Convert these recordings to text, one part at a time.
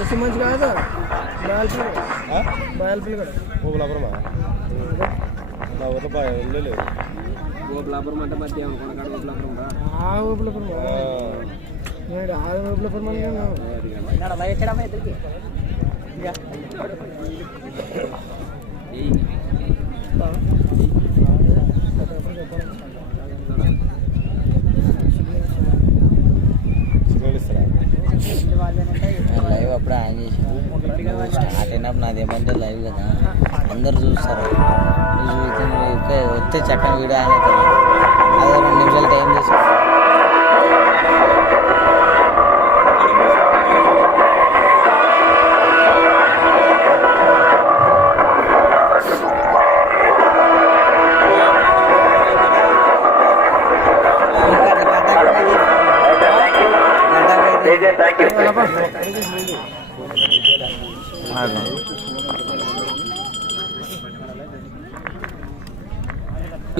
Dress మంచి కాదు బాయలపల్లి బాయలపల్లి కూడా ఓబులాపురమా నా ఊర్లో బాగా లేదు గోపులాపురం అంటే మధ్యాహ్నం కొనకాడ గోపులాపురం రా ఆ ఊపుల పురమ నేడు ఆ ఊపుల పురమ అయినప్పుడు నాదేమంటే లైవ్ కదా అందరు చూస్తారు. వస్తే చక్కని వీడియో అవుతుంది అదే రెండు నిమిషాలు టైం తీసుకుంటా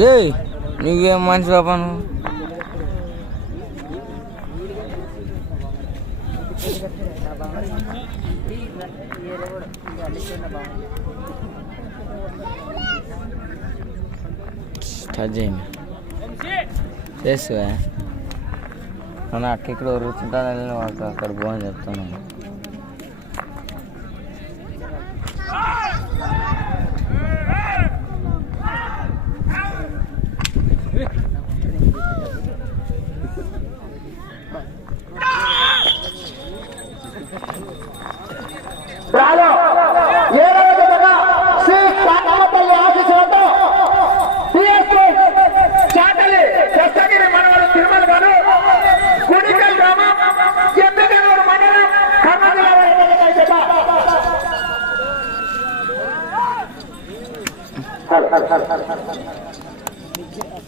ఏయ్ నీకేం మంచి బాబా నువ్వు స్టార్ట్ చేయండి. చేస్తువా మన అక్క ఇక్కడ ఉరుకుతుంటానని మాకు అక్కడ బాగుంది చెప్తాను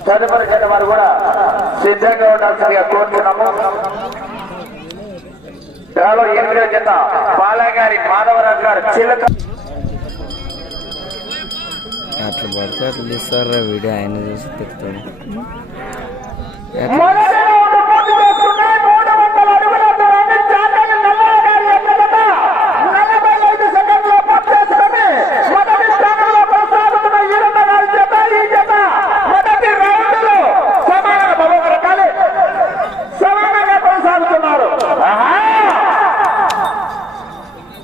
తదుపరి జత వారు కూడా సిద్ధంగా ఉండాల్సిందిగా కోరుతున్నాము దాలో ఎనిమిదో జత బాలగారి మాధవరావు గారు చిలక అట్లా పడితే అట్లా తీస్తారా వీడియో ఆయన చూసి తిరుగుతాడు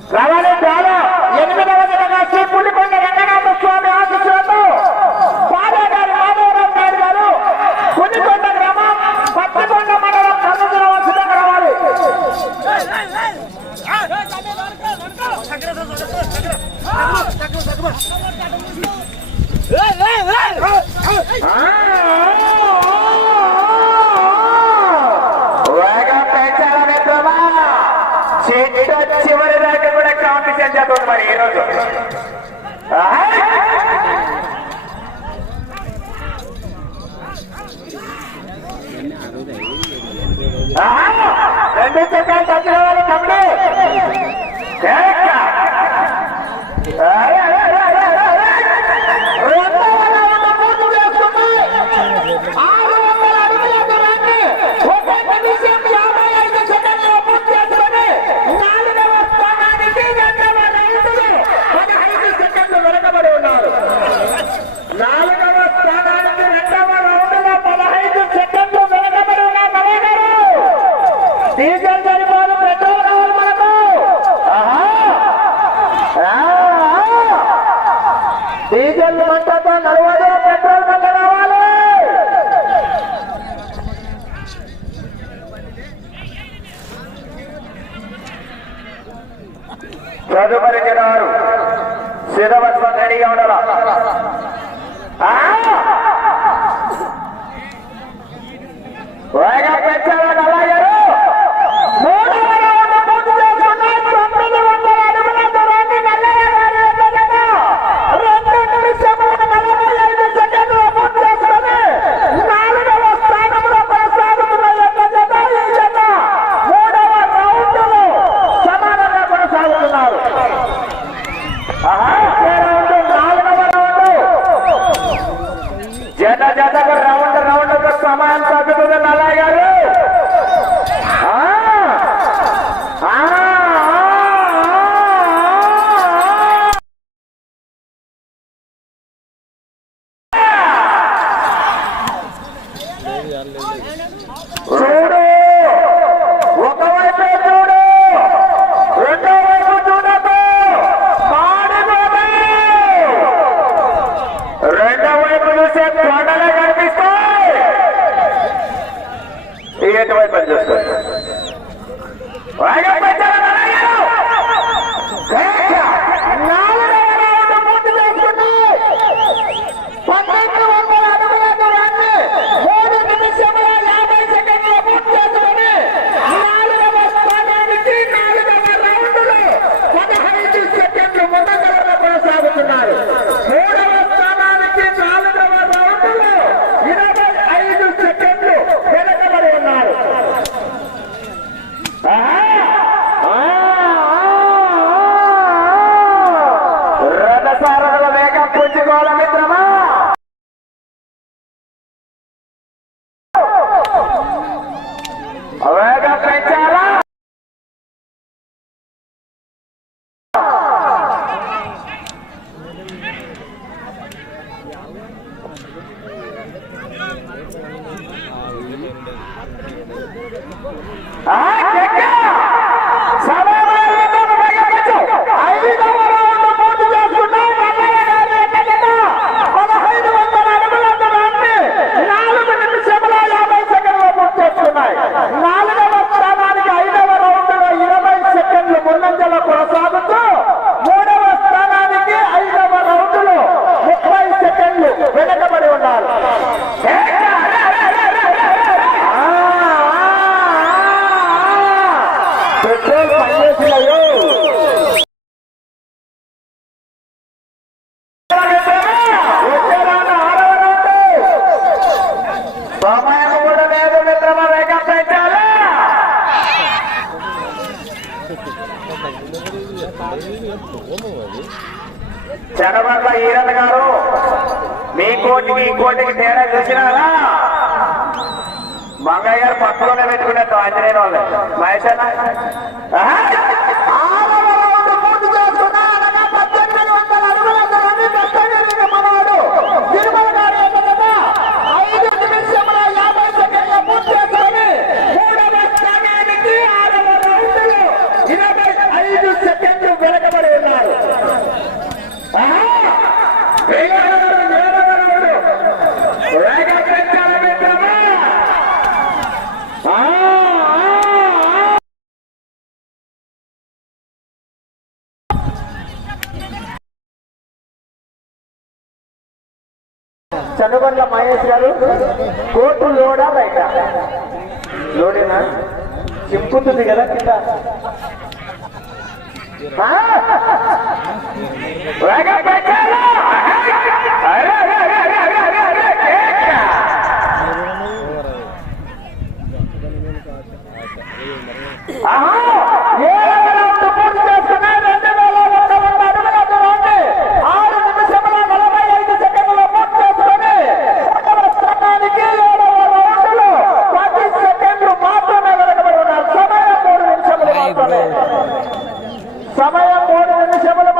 రావాలి చాలా ఎనిమిదవ జతగా శ్రీ పుల్లికొండ రంగనాథ స్వామి ఆశీస్సులతో బాబాగారి మాధవరావు నాయుడు గారు పుల్లికొండ గ్రామం పత్తికొండ మండలం కర్నూలు సిద్ధంగా రావాలి చక్ర చక్ర కాంపిటీషన్ మరి ఈ రోజు. రెండు సెకండ్ తగ్గిన వాళ్ళు తమ్ముడు డీజిల్ సరిపోదు పెట్రోల్ కావాలి మనకు డీజిల్ మంటతో నడవదు పెట్రోల్ మంట కావాలి. తదుపరి జనారు సిద్ధవత్వం రెడీగా ఉండాలి? చేయాలి Ah! కోటికి కోటికి తేడా చూసినారా మంగయ్య గారు పక్కలోనే పెట్టుకున్నట్టు ఆంజనేయ వాళ్ళు. మహేష్ చనుగొండ మహేష్ గారు కోర్టు లోడా బయట. లోడేనా? చింపుతుంది కదా కింద. రాగ సమయం మూడు నిమిషములు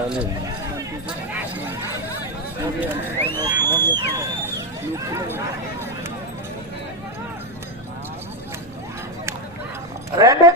రూపాయలు రెండు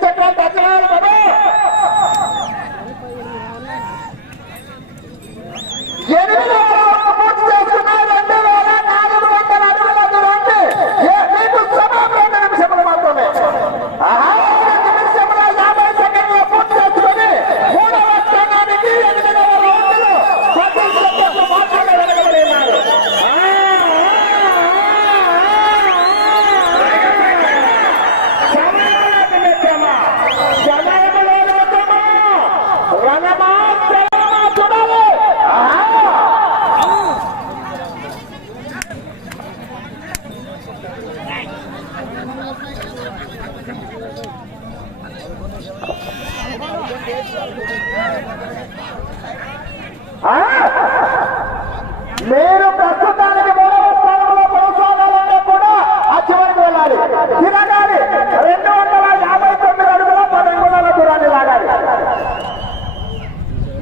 మీరు ప్రస్తుతానికి మూడవ స్థానంలో కొనసాగాలంటే కూడా అచ్చవైపు వెళ్ళాలి. తిరగాలి. రెండు వందల యాభై తొమ్మిది అడుగుల పదకొండల దూరాన్ని లాగాలి.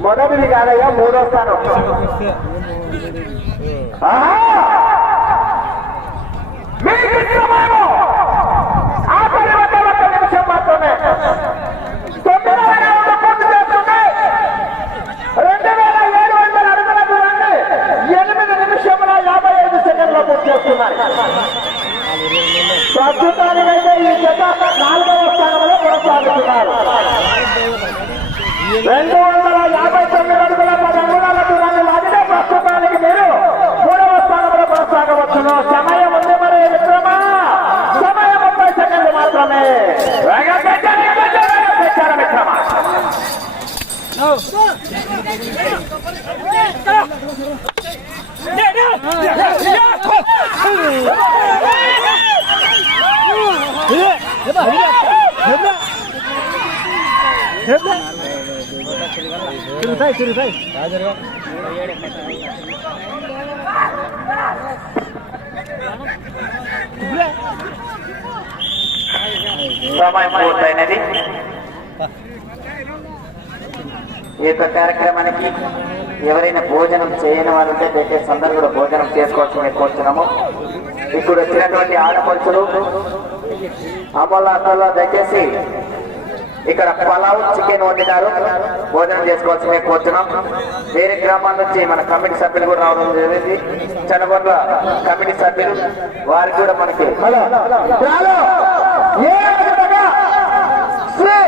మొదటిది కాదయ్యా మూడో స్థానం. తిరుగుతాయి తిరుగుతాయి సమయం పూర్తయినది యొక్క కార్యక్రమానికి ఎవరైనా భోజనం చేయని వాళ్ళు ఉంటే పెట్టే సందర్భంలో కూడా భోజనం చేసుకోవచ్చని కోరుతున్నాము ఇప్పుడు వచ్చినటువంటి ఆడపడుచులు అమ్మల అన్నలో దయచేసి ఇక్కడ పలావ్ చికెన్ వండినారు. భోజనం చేసుకోవచ్చు మేము కోరుతున్నాం వేరే గ్రామాల నుంచి మన కమిటీ సభ్యులు కూడా రావడం జరిగింది. చనగొండ కమిటీ సభ్యులు వారికి కూడా మనకి శ్రీ